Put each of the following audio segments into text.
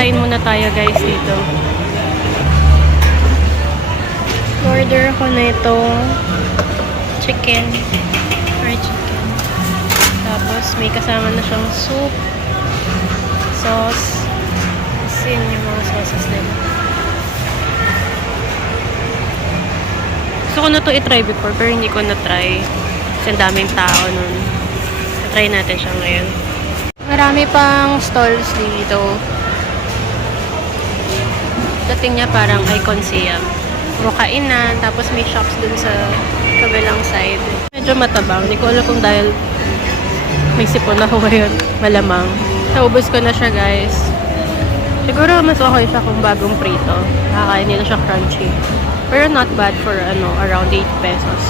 Kain muna tayo guys dito. Order ako na itong chicken. Fried chicken. Tapos may kasama na siyang soup, sauce. Kasi yun yung mga sauces nila. Gusto ko na to i-try before pero hindi ko na-try. Kasi ang daming tao nun. Try natin siya ngayon. Marami pang stalls dito. Dating niya parang icon siya. Puro kainan, tapos may shops dun sa kabilang side. Medyo matabang. Hindi ko alam kung dahil may sipon ako ngayon. Malamang. Naubos ko na siya guys. Siguro mas okay siya kung bagong prito. Nakakain nila siya crunchy. Pero not bad for around 8 pesos.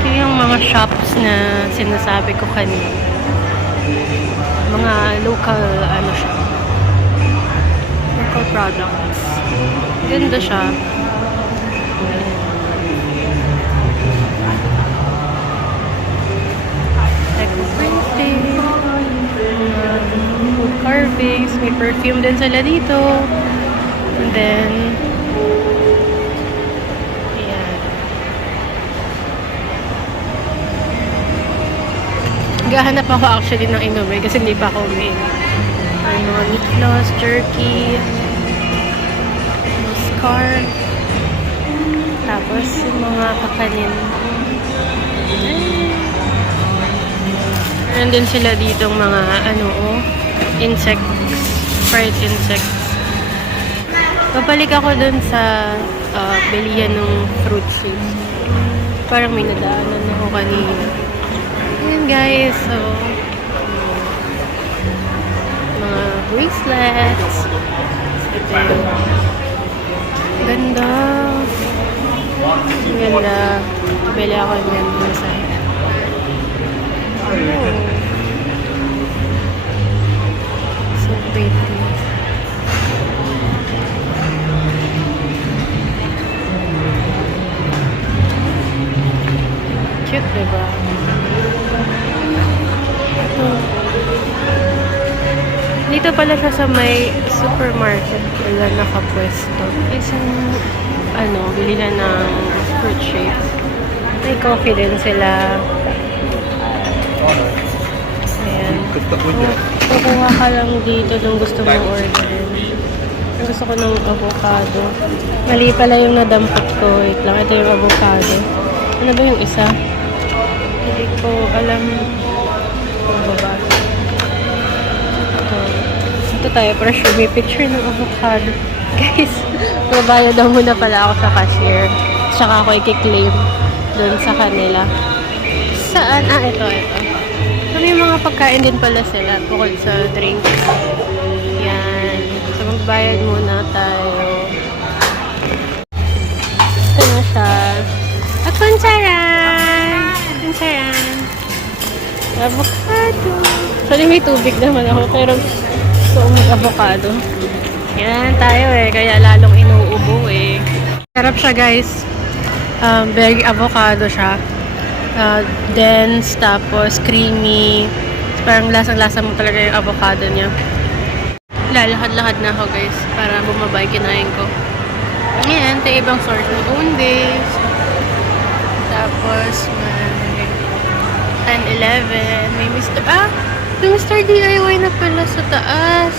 Ito yung mga shops na sinasabi ko kanina. Mga local siya. Local products. Ganda siya. Printing. Wood carvings. May perfume din sila dito. And then naghahanap ako actually ng inumin kasi hindi pa ako umiin. May mga meat floss, jerky, scarf, tapos yung mga kakanin. Meron din sila ditong mga insects, fried insects. Babalik ako dun sa bilihan ng fruit shapes. Parang may nadaanan ako kanina. Ayan guys, so mga bracelets. Ito yung ganda. Ganda. Bili ako ng ganda. So pretty. Cute, diba? Dito pala siya sa may supermarket wala nakapwesto. Isang bili na ng fruit shake. May coffee din sila. Ayan. Kukuha ka lang dito nung gusto mong orderin. Gusto ko ng avocado. Mali pala yung nadampot ko. Wait lang, ito yung avocado. Ano ba yung isa? Hindi ko alam kung ba. Ito tayo para sure may picture ng avocado. Guys, mabayad daw muna pala ako sa cashier. Tsaka ako i-claim doon sa kanila. Saan? Ito. So, may mga pagkain din pala sila bukod sa drinks. Yan. So, magbayad muna tayo. Ito na siya. At kunsaran! Kunsaran! Avocado! Sorry, may tubig naman ako, pero gusto ko mag-avocado. Yan tayo kaya lalong inuubo Sarap siya guys. Very avocado siya. Dense, tapos creamy. Parang lasang-lasa mo talaga yung avocado niya. Lalakad-lakad na ako guys para bumaba yung kinain ko. Ayan, ito ibang source ng Owndays. Tapos may 10-11. May Mr. DIY na pala sa taas.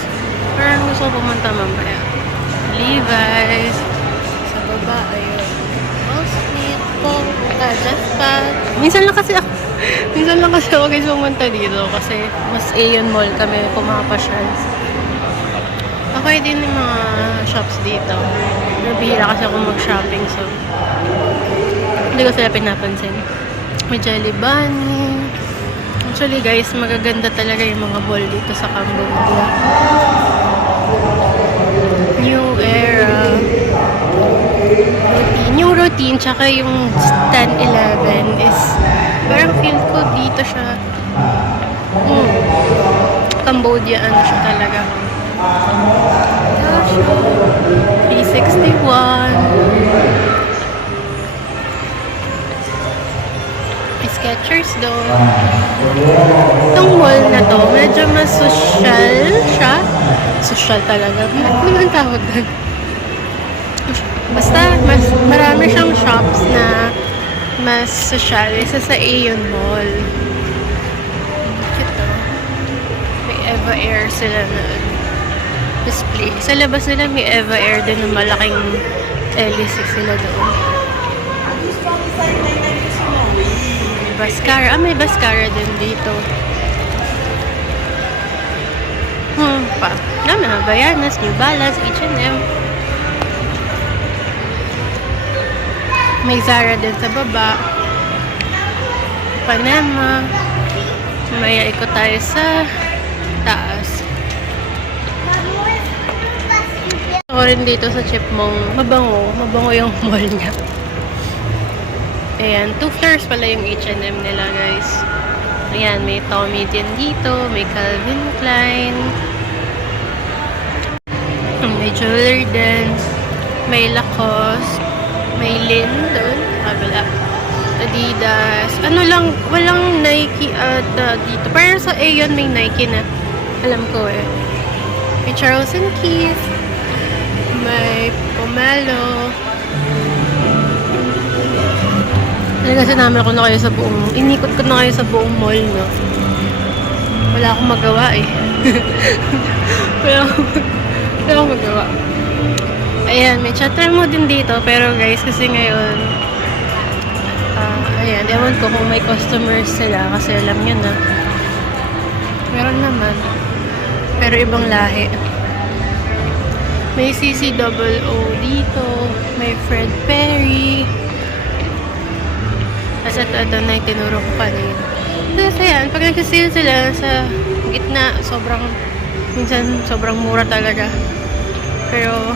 Parang gusto ko pumunta mamaya. Levi's. Sa baba, ayun. All Smith po. Just Pat. Minsan lang kasi ako guys pumunta dito kasi mas Aeon Mall kami pumapasyal. Okay din yung mga shops dito. Nabihira kasi ako mag-shopping so hindi ko sila pinapansin. May Jelly Bunny. Actually guys, magaganda talaga yung mga mall dito sa Cambodia. New Era. Yung routine, tsaka yung 10-11 is parang feel ko dito siya. Cambodia, siya talaga. Gosh, 361. Skechers doon. Itong mall na to, medyo mas social siya. social talaga. Ano naman tawag doon? Basta, mas marami siyang shops na mas social. Isa sa Aeon Mall. Ito. May Eva Air sila na display. Sa labas nila may Eva Air din na malaking LEC sila doon. Bascara. Ah, may Bascara din dito. Pa. Havaianas, New Balance, H&M. May Zara din sa baba. Panema. Maya ikot tayo sa taas. Ako rin dito sa Chipmong. Mabango. Mabango yung mall niya. Ayan. 2 floors pala yung H&M nila, guys. Ayan. May Tommy din dito. May Calvin Klein. May jewelry din. May Lacoste. May Lin doon. Kabila. Adidas. Ano lang, walang Nike at dito. Pero sa Aeon may Nike na. Alam ko eh. May Charles & Keith. May Pomelo. Talaga sinama ko na kayo sa buong, inikot ko na kayo sa buong mall, no? Wala akong magawa eh. wala akong magawa. Ayan, may chatran mo din dito. Pero guys, kasi ngayon, ayan, ewan ko kung may customers sila. Kasi alam nyo na. Meron naman. Pero ibang lahi. May CCOO dito. May Fred Perry. Tapos ito na yung tinuro ko kanina. Tapos ayan, pag nag-sale sila sa gitna, minsan sobrang mura talaga. Pero,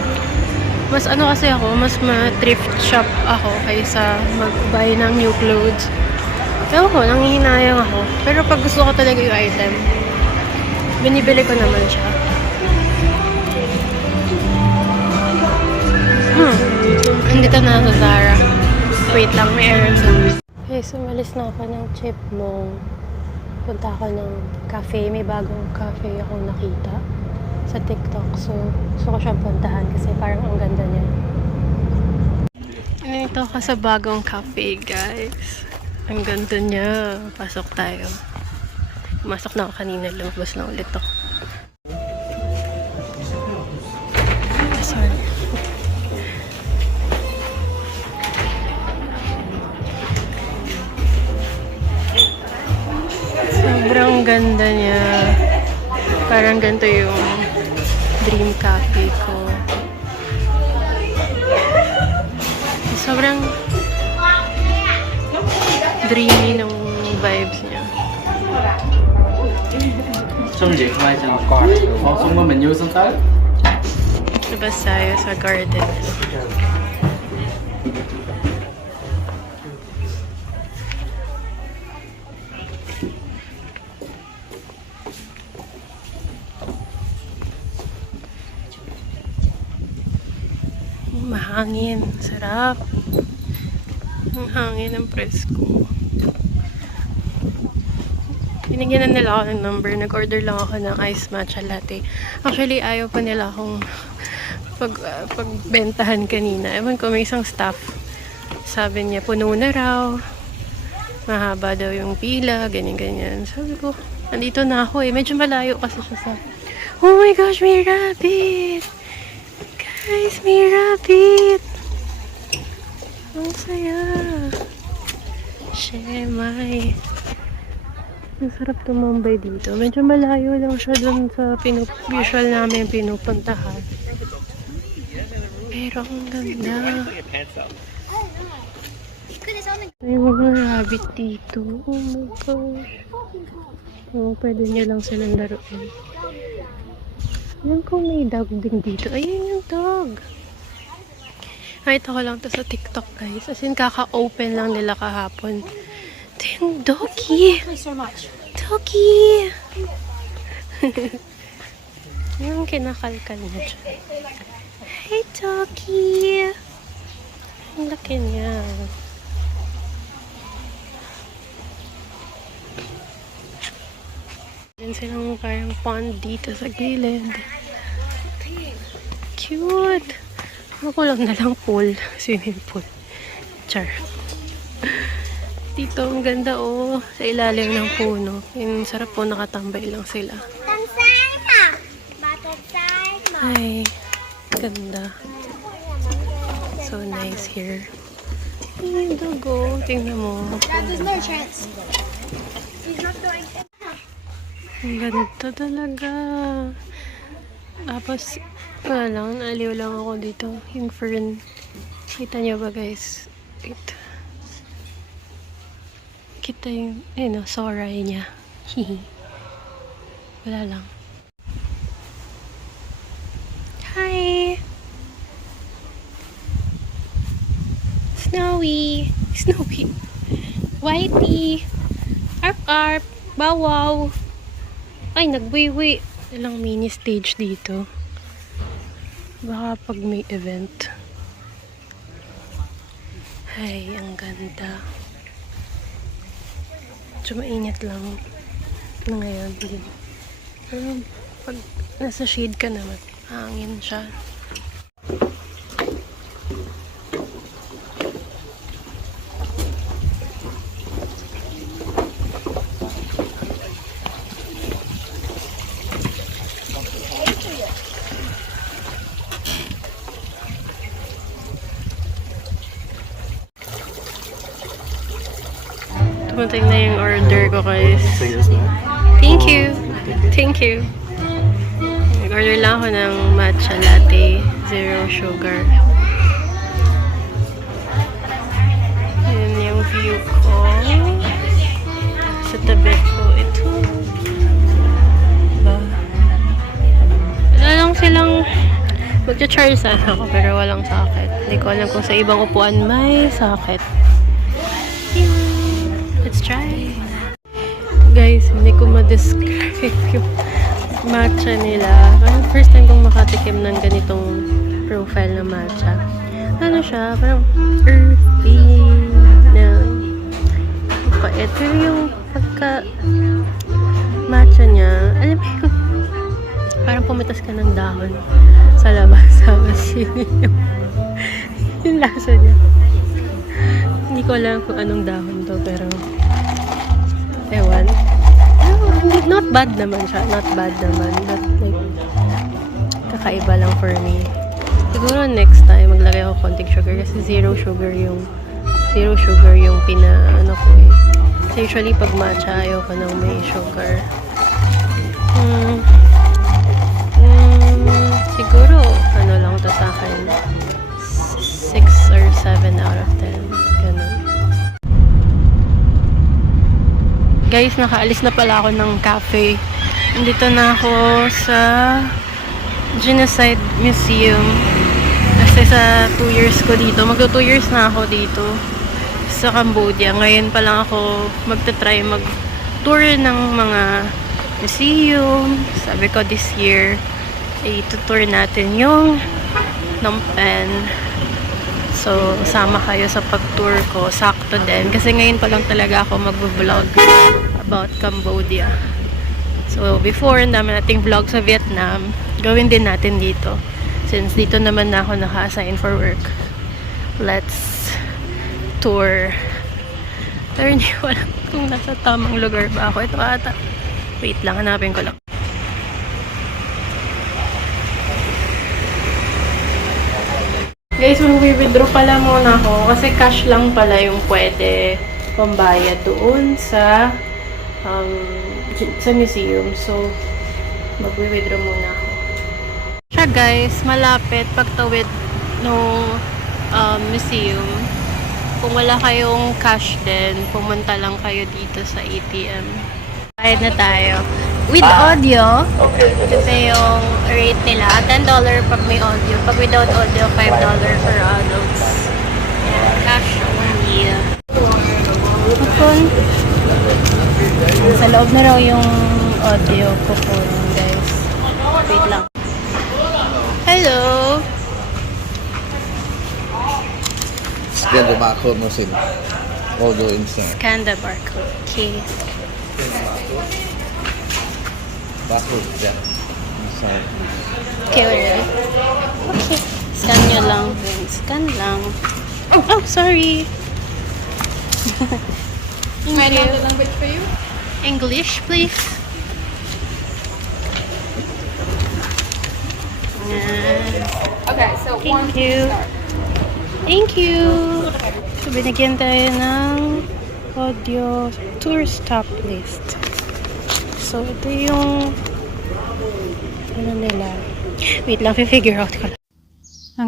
mas ano kasi ako, mas ma-thrift shop ako kaysa mag-buy ng new clothes. Ewan ko, nanghihinayang ako. Pero pag gusto ko talaga yung item, binibili ko naman siya. Andito na sa Zara. Wait lang, may errands lang. Okay, so umalis na ako ng Chipmong. Punta ako ng cafe. May bagong cafe akong nakita sa TikTok. So, gusto ko siyang puntahan kasi parang ang ganda niya. Nandito ako sa bagong cafe, guys. Ang ganda niya. Pasok tayo. Pumasok na ako kanina. Lumabas na ulit ako. Sorry. Sobrang ganda niya. Parang ganito yung dream cafe ko. Sobrang dreamy ng vibes niya. 中姐出來講放鬆個 menu 先得。 Labas tayo sa garden. Mahangin. Sarap. Ang hangin ng presko. Binigyan na nila ako ng number. Nag-order lang ako ng iced matcha latte. Actually, ayaw pa nila akong pagbentahan kanina. Ewan ko, may isang staff. Sabi niya, puno na raw. Mahaba daw yung pila. Ganyan-ganyan. Sabi ko, andito na ako eh. Medyo malayo kasi siya sa... Oh my gosh, may rabbit! Guys, may rabbit! Ang saya! Shemay! Ang sarap tumambay dito. Medyo malayo lang siya dun sa usual namin pinupuntahan. Pero ang ganda. May mga rabbit dito. Oh my gosh. Oh, pwede niya lang silang laruin. Alam ko may dog din dito. Ayun yung dog. Nakita ko lang to sa TikTok, guys. As in, kaka-open lang nila kahapon. Ito yung doggy. Thank you so much. Doggy! Yung kinakalkal niya dyan. Hey, doggy! Ang laki niya. Yan silang parang pond dito sa gilid. cute. Makulang na lang pool. Swimming pool. Char. Dito, ang ganda oh. Sa ilalim ng puno. Yung sarap po, nakatambay lang sila. Ay, ganda. So nice here. Ay, dugo. Tingnan mo. There's no chance. He's not going in. Ang ganda talaga. Tapos, wala lang. Naaliw lang ako dito. Yung fern. Kita niyo ba guys? Wait. Kita yung, soray niya. Hihi. Wala lang. Hi! Snowy! Snowy! Whitey! Arp arp! Bawaw! Ay, nagwiwi! Ilang mini stage dito. Baka pag may event. Ay, ang ganda. So, mainit lang na ngayon din. Pero, pag nasa shade ka naman, hangin siya. Dumating na yung order ko guys. Thank you. Thank you. Nag-order lang ako ng matcha latte. Zero sugar. Yun yung view ko. Sa tabi ko ito. Diba? Wala lang silang magcha-charge sana ako pero walang socket. Hindi ko alam kung sa ibang upuan may socket. Let's try. Guys, hindi ko ma-describe yung matcha nila. Parang first time kong makatikim ng ganitong profile na matcha. Ano siya? Parang earthy na pait. Pero yung pagka matcha niya, alam mo yung parang pumitas ka ng dahon sa labas. Tapos yung lasa niya. Hindi ko alam kung anong dahon to, pero ewan. Not bad naman siya. Not bad naman. But like, kakaiba lang for me. Siguro next time, maglagay ako konting sugar kasi zero sugar yung pina-ano ko eh. So usually pag matcha, ayoko nang may sugar. Siguro, ano lang to sa akin. 6 or 7 out of 10. Ganun. Guys, nakaalis na pala ako ng cafe. Nandito na ako sa Genocide Museum. Kasi sa 2 years ko dito. Magto 2 years na ako dito sa Cambodia. Ngayon pa lang ako magta-try mag-tour ng mga museum. Sabi ko this year, i-tour natin yung Phnom Penh. So, sama kayo sa pag-tour ko. Sakto din. Kasi ngayon pa lang talaga ako mag-vlog about Cambodia. So, before, ang dami nating vlog sa Vietnam. Gawin din natin dito. Since dito naman na ako naka-assign for work. Let's tour. Pero hindi ko alam kung nasa tamang lugar ba ako. Ito ata. Wait lang, hanapin ko lang. Guys, mag-withdraw pala muna ako kasi cash lang pala yung pwede pambayad doon sa museum. So, mag-withdraw muna ako. Siya guys, malapit pagtawid ng museum. Kung wala kayong cash din, pumunta lang kayo dito sa ATM. Bayad na tayo. With audio, ito yung rate nila. $10 pag may audio. Pag without audio, $5 for adults. Cash only. Kupon. Sa loob na raw yung audio kupon, guys. Wait lang. Hello! Scan the barcode machine. Audio instant. Scan the barcode. Okay. Barcode, yeah. Sorry. Okay, alright. Okay. Scan nyo lang. Scan lang. Oh, sorry. Thank you. language for you? English, please. Yan. Okay, so Thank you. Thank you. So, binigyan tayo ng audio tour stop list. So, ito yung ano nila. Wait lang, figure out ko lang.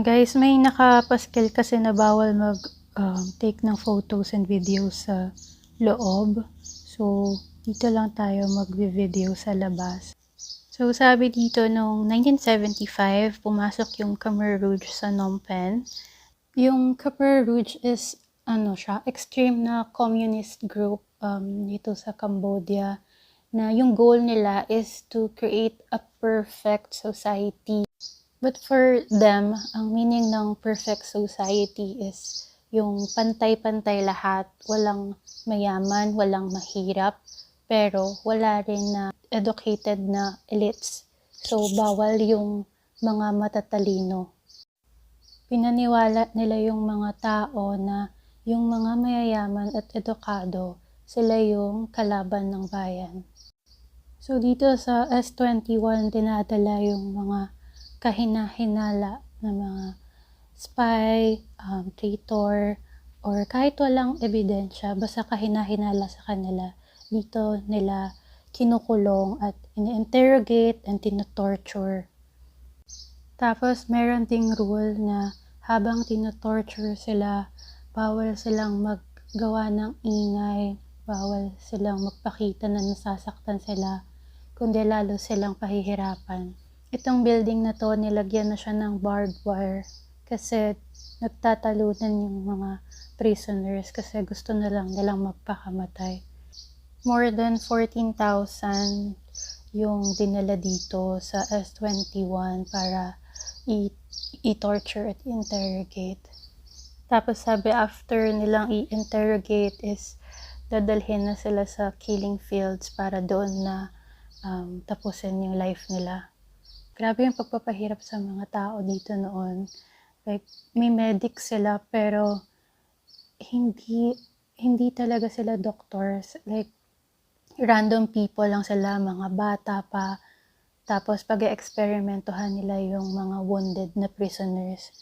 Guys, may nakapaskil kasi na bawal mag take ng photos and videos sa loob. So, dito lang tayo mag-video sa labas. So, sabi dito, noong 1975, pumasok yung Khmer Rouge sa Phnom Penh. Yung Khmer Rouge is, extreme na communist group dito sa Cambodia, na yung goal nila is to create a perfect society. But for them, ang meaning ng perfect society is yung pantay-pantay lahat, walang mayaman, walang mahirap, pero wala rin na educated na elites. So, bawal yung mga matatalino. Pinaniwala nila yung mga tao na yung mga mayayaman at edukado, sila yung kalaban ng bayan. So, dito sa S21, dinadala yung mga kahina-hinala na mga spy, traitor, or kahit walang ebidensya, basta kahina-hinala sa kanila, dito nila kinukulong at ini-interrogate and tinotorture. Tapos, meron ding rule na habang tinotorture sila, bawal silang maggawa ng ingay, bawal silang magpakita na nasasaktan sila, kundi lalo silang pahihirapan. Itong building na to, nilagyan na siya ng barbed wire kasi nagtatalunan yung mga prisoners kasi gusto na lang nilang magpakamatay. More than 14,000 yung dinala dito sa S21 para i-torture at interrogate. Tapos sabi after nilang i-interrogate is dadalhin na sila sa killing fields para doon na tapusin yung life nila. Grabe yung pagpapahirap sa mga tao dito noon. Like, may medics sila pero hindi talaga sila doctors. Like, random people lang sila, mga bata pa. Tapos pag-experimentohan nila yung mga wounded na prisoners.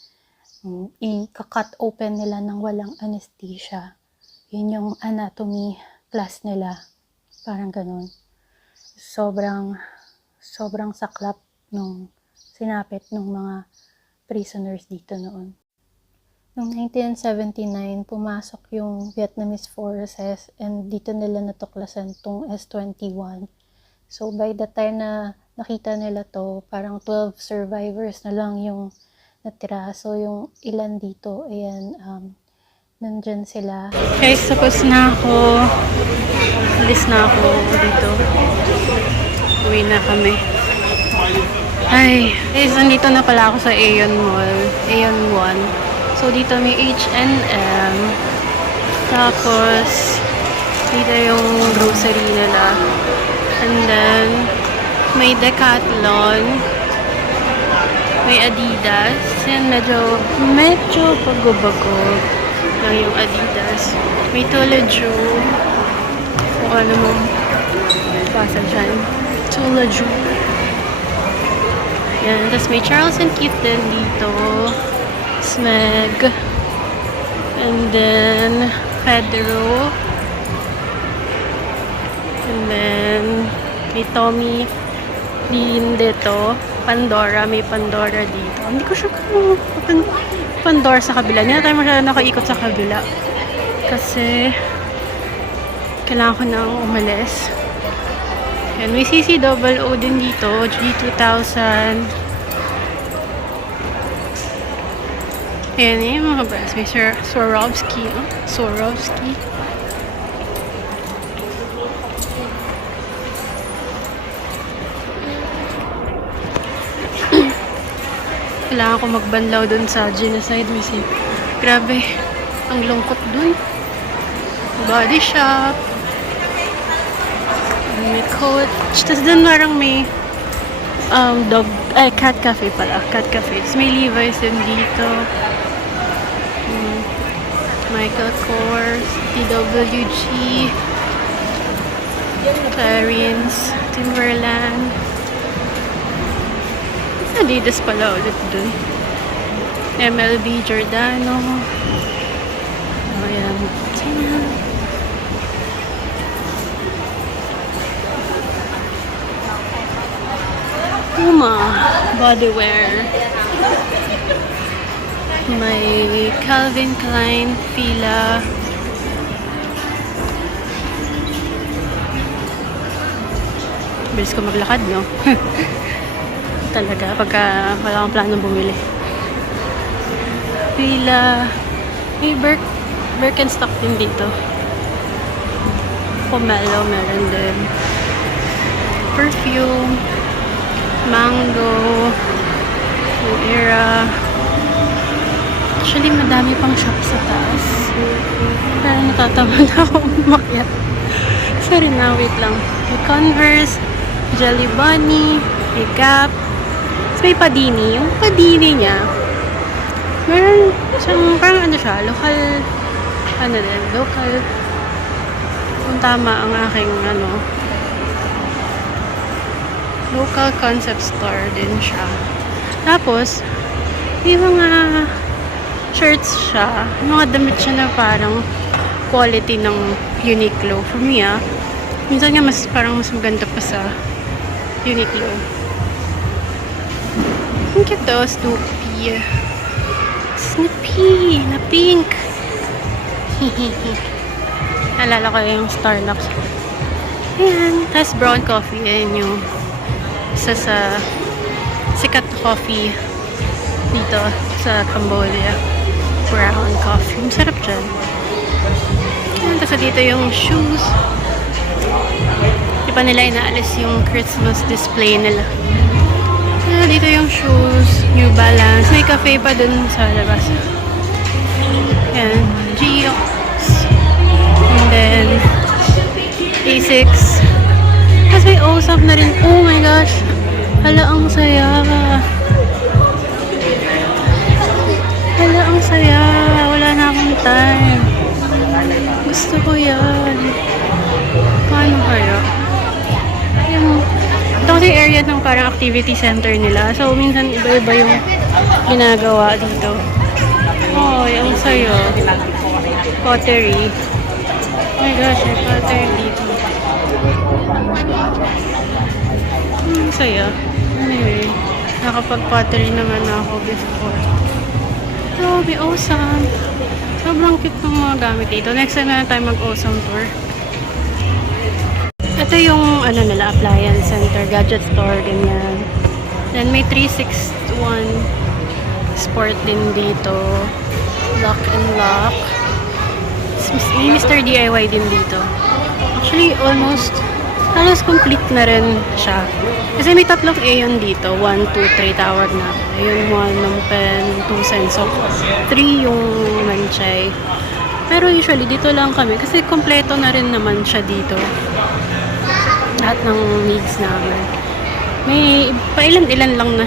I-cut open nila ng walang anesthesia. Yun yung anatomy class nila. Parang ganun. Sobrang saklap nung sinapit ng mga prisoners dito noon. Noong 1979, pumasok yung Vietnamese forces and dito nila natuklasan tong S21. So by the time na nakita nila to, parang 12 survivors na lang yung natira. So yung ilan dito, ayan, nandyan sila. Guys, tapos na ako. Alis na ako dito. Uwi na kami. Ay, guys, nandito na pala ako sa Aeon Mall. Aeon 1. So, dito may H&M. Tapos, dito yung grocery nila. And then, may Decathlon. May Adidas. Yan, medyo bago-bago lang yung Adidas. May Tolaju. Kung ano mo basa dyan. Tolaju. Yan. Tapos may Charles & Keith din dito. Smeg. And then, Pedro. And then, may Tommy din dito. Pandora. May Pandora dito. Hindi ko sure kung Pandora sa kabila. Hindi na tayo masyadong nakaikot sa kabila. Kasi, kailangan ko nang umalis. Yan. May CCOO din dito. G2000. Ayan yung mga brands. May Swarovski. Swarovski. Kailangan ko magbanlaw dun sa Genocide Museum. Grabe. Ang lungkot dun. Body shop. May Coach. Tapos dun parang may Cat Cafe pala. Cat Cafe. Tapos may Levi's din dito. Michael Kors, TWG, Clarins, Timberland. Adidas pala ulit dun. MLB, Giordano. Ayan. Puma, bodywear. May Calvin Klein, Fila. Bilis ko maglakad, no? Talaga, pagka wala akong planong bumili. Fila. May Birkenstock din dito. Pomelo, meron din. Perfume. Mango. Era. Actually, madami pang shop sa taas. Pero natatamad ako umakyat. Sorry na, wait lang. May Converse, Jelly Bunny, may Gap. Tapos may Padini. Yung Padini niya, meron siyang, parang ano siya, local, kung tama ang aking, local concept store din siya. Tapos, may mga shirts siya, mga damit siya na parang quality ng Uniqlo. For me, minsan nga parang mas maganda pa sa Uniqlo. Ang cute to, Snoopy. Snoopy, na pink. Alala ko yung Starbucks. Ayan, tapos brown coffee. Ayan yung isa sa sikat na coffee dito sa Cambodia. Brown coffee. Masarap dyan. Ayan, tapos dito yung shoes. Di pa nila inaalis yung Christmas display nila. Ayan, dito yung shoes. New Balance. May cafe pa dun sa labas. Ayan. Geox. And then Asics. Tapos may Osap na rin. Oh my gosh. Hala, ang saya. Hala, ang saya. Wala na akong time. Gusto ko yan. Paano kaya? Ito kasi area ng parang activity center nila. So, minsan iba-iba yung ginagawa dito. Oh, yung sayo. Pottery. Oh my gosh, may pottery dito. Saya. Anyway, nakapag-pottery naman ako before. So, may awesome. Sobrang cute ng mga gamit dito. Next time na tayo mag-awesome tour. Ito yung nila, appliance center, gadget store, ganyan. Then may 361 sport din dito. Lock and lock. May Mr. DIY din dito. Actually, halos complete na rin siya. Kasi may tatlong Aeon dito. 1, 2, 3 tawag na. Ayun, 1 ng pen, 2 cents. So, 3 yung manchay. Pero usually, dito lang kami. Kasi kompleto na rin naman siya dito. Lahat ng needs namin. May pailan-ilan lang na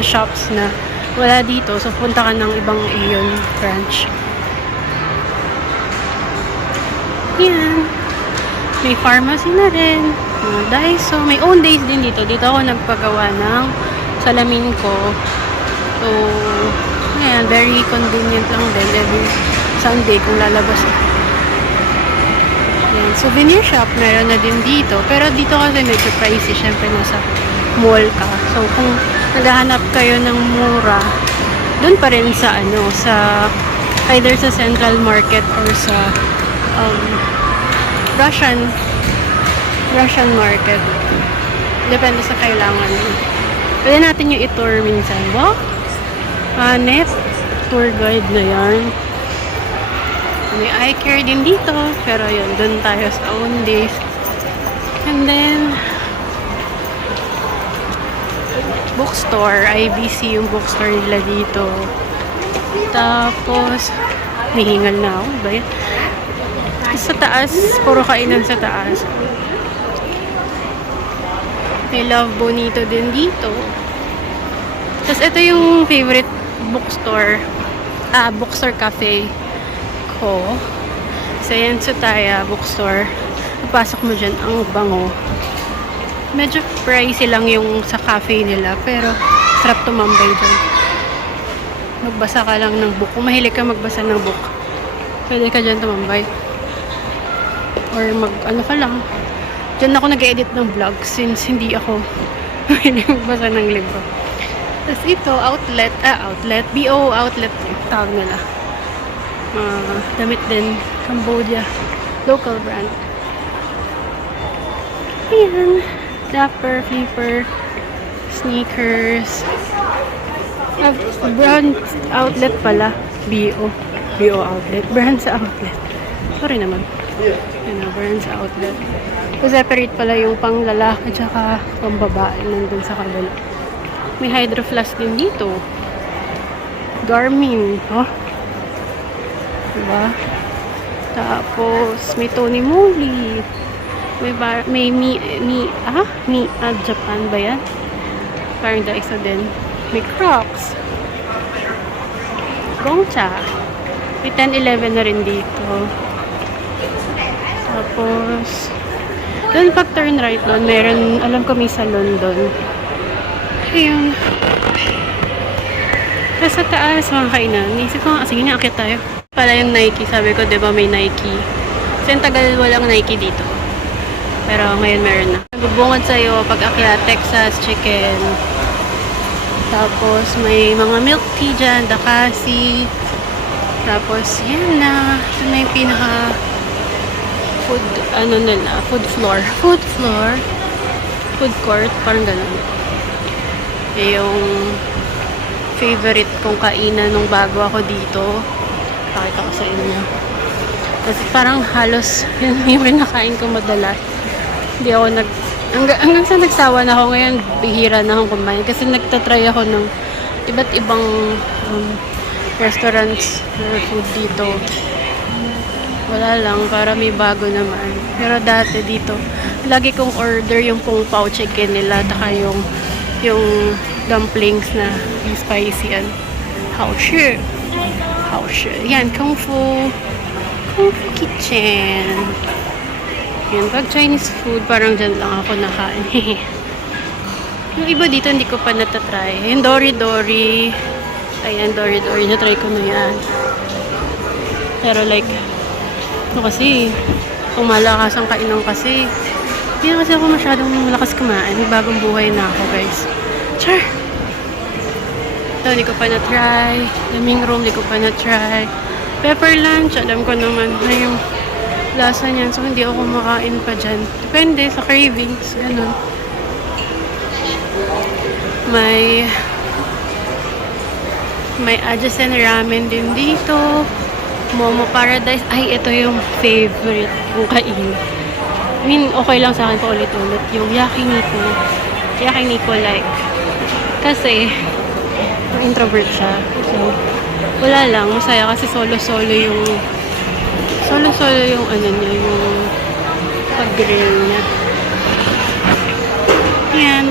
shops na wala dito. So, punta ka ng ibang Aeon branch. Yan. May pharmacy na rin. Mga Daiso. May own days din dito. Dito ako nagpagawa ng salamin ko. So, ayan. Very convenient lang din. Every Sunday kung lalabas ako. Ayan. Souvenir shop meron na din dito. Pero dito kasi medyo pricey. Siyempre nasa mall ka. So, kung naghahanap kayo ng mura, dun pa rin sa either sa Central Market or sa Russian market. Depende sa kailangan mo. Pwede natin yung i-tour minsan. Wow! Hanep. Tour guide na yan. May eye care din dito. Pero yun, dun tayo sa own days. And then, bookstore. IBC yung bookstore nila dito. Tapos, nihingal na ako. Ba yan? Sa taas, puro kainan sa taas. May Love Bonito din dito. Tapos ito yung favorite bookstore. Bookstore cafe ko. Sa Yansutaya bookstore. Papasok mo dyan, ang bango. Medyo pricey lang yung sa cafe nila. Pero sarap tumambay dyan. Magbasa ka lang ng book. Kung mahilig ka magbasa ng book, pwede ka dyan tumambay. Or ano ka lang. Diyan ako nag-edit ng vlog since hindi ako mahilig magbasa ng libro. Tapos ito, outlet, BO outlet, tawag nila. Damit din, Cambodia, local brand. Ayan, Dapper, Flipper, sneakers. Brand outlet pala, BO outlet, brand sa outlet. Sorry naman. Yan, brand sa outlet. So, separate pala yung pang lalaki tsaka pang babae nandun sa kabila. May Hydro Flask din dito. Garmin. Oh. Diba? Tapos, may Tony Moly. May Mi Japan ba yan? Parang isa din. May Crocs. Gongcha. May 10-11 na rin dito. Tapos, doon pag turn right doon, meron, alam ko may salon doon. Ayun. Tapos sa taas, mga kainan. Naisip ko, sige na, akit tayo. Pala yung Nike, sabi ko, di ba may Nike? Kasi ang tagal walang Nike dito. Pero ngayon meron na. Nagbubungad sa'yo pag akyat, Texas Chicken. Tapos may mga milk tea dyan, Dakasi. Tapos yan na. Ito na yung pinaka food, food floor. Food court, parang ganun. Yung favorite kong kainan nung bago ako dito. Pakita ko sa inyo. Kasi parang halos yun yung kinakain ko madalas. Hindi ako hanggang sa nagsawa na ako ngayon, bihira na akong kumain. Kasi nagtatry ako ng iba't ibang restaurants or food dito. Wala lang, para may bago naman. Pero dati dito, lagi kong order yung Kung Pao chicken nila, taka yung dumplings na yung spicy yan. Haoshi. Yan, Kung Fu Kitchen. Yan, pag Chinese food, parang dyan lang ako nakain. Yung iba dito, hindi ko pa natatry. Yung Dory-Dory. Ayan, Dory-Dory. Na-try ko na yan. Pero like, kasi, kung malakas ang kainan kasi, hindi na kasi ako masyadong malakas kumain. May bagong buhay na ako, guys. Char! Ito, hindi ko pa na-try. Laming room, hindi ko pa na-try. Pepper lunch, alam ko naman na yung lasa niyan. So, hindi ako kumakain pa dyan. Depende sa cravings, ganun. May adjacent ramen din dito. Momo Paradise. Ay, ito yung favorite kong kain. I mean, okay lang sa akin pa ulit-ulit. Yung yakiniku. Yakiniku like. Kasi, introvert siya. So, wala lang. Masaya kasi solo-solo yung ano niya, yung pag-grill niya. Yan.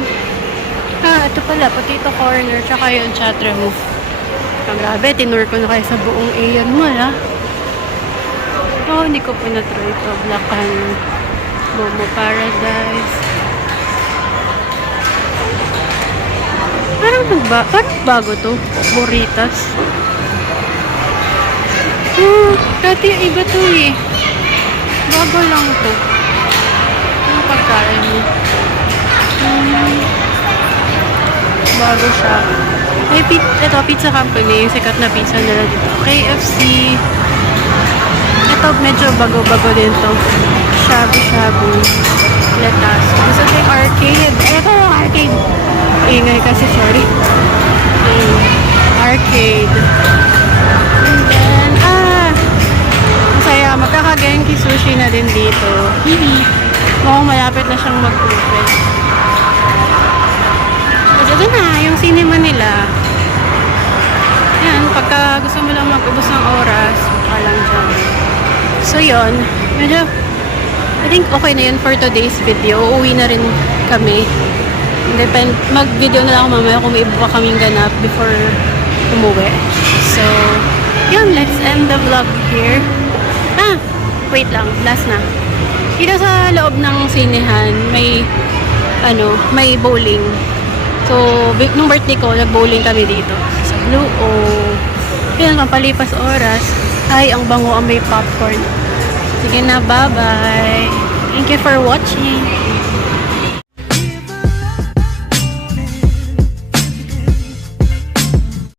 Ito pala, potato corner, tsaka yung Chatramu. Grabe, tinur ko na kayo sa buong Aeon Mall, ha? Hindi ko pa na-try ito. Blakan, Momo Paradise. Parang bago to. Burritas. Dati iba to eh. Bago lang to. Ang pagkain mo. Bago siya. Ito, Pizza Company. Yung sikat na pizza nila dito. KFC. Ito, medyo bago-bago din to. Shabu-shabu. Letas. Gusto ko yung arcade. Ito yung arcade. Ingay kasi, sorry. Arcade. And then, masaya. Magkaka-Genki sushi na din dito. Mukhang malapit na siyang mag-open. Ito na, yung cinema nila. Yan, pagka gusto mo lang mag-ubos ng oras, baka lang dyan. So, yun. Medyo, I think okay na yun for today's video. Uuwi na rin kami. Mag-video na lang ako mamaya kung may iba pa kaming ganap before umuwi. So, yun, let's end the vlog here. Wait lang, last na. Dito sa loob ng sinehan, may bowling. So, nung birthday ko, nag-bowling kami dito. Sa Blue O. Yun, pampalipas oras. Ay, ang bango ang may popcorn. Sige na, bye-bye. Thank you for watching.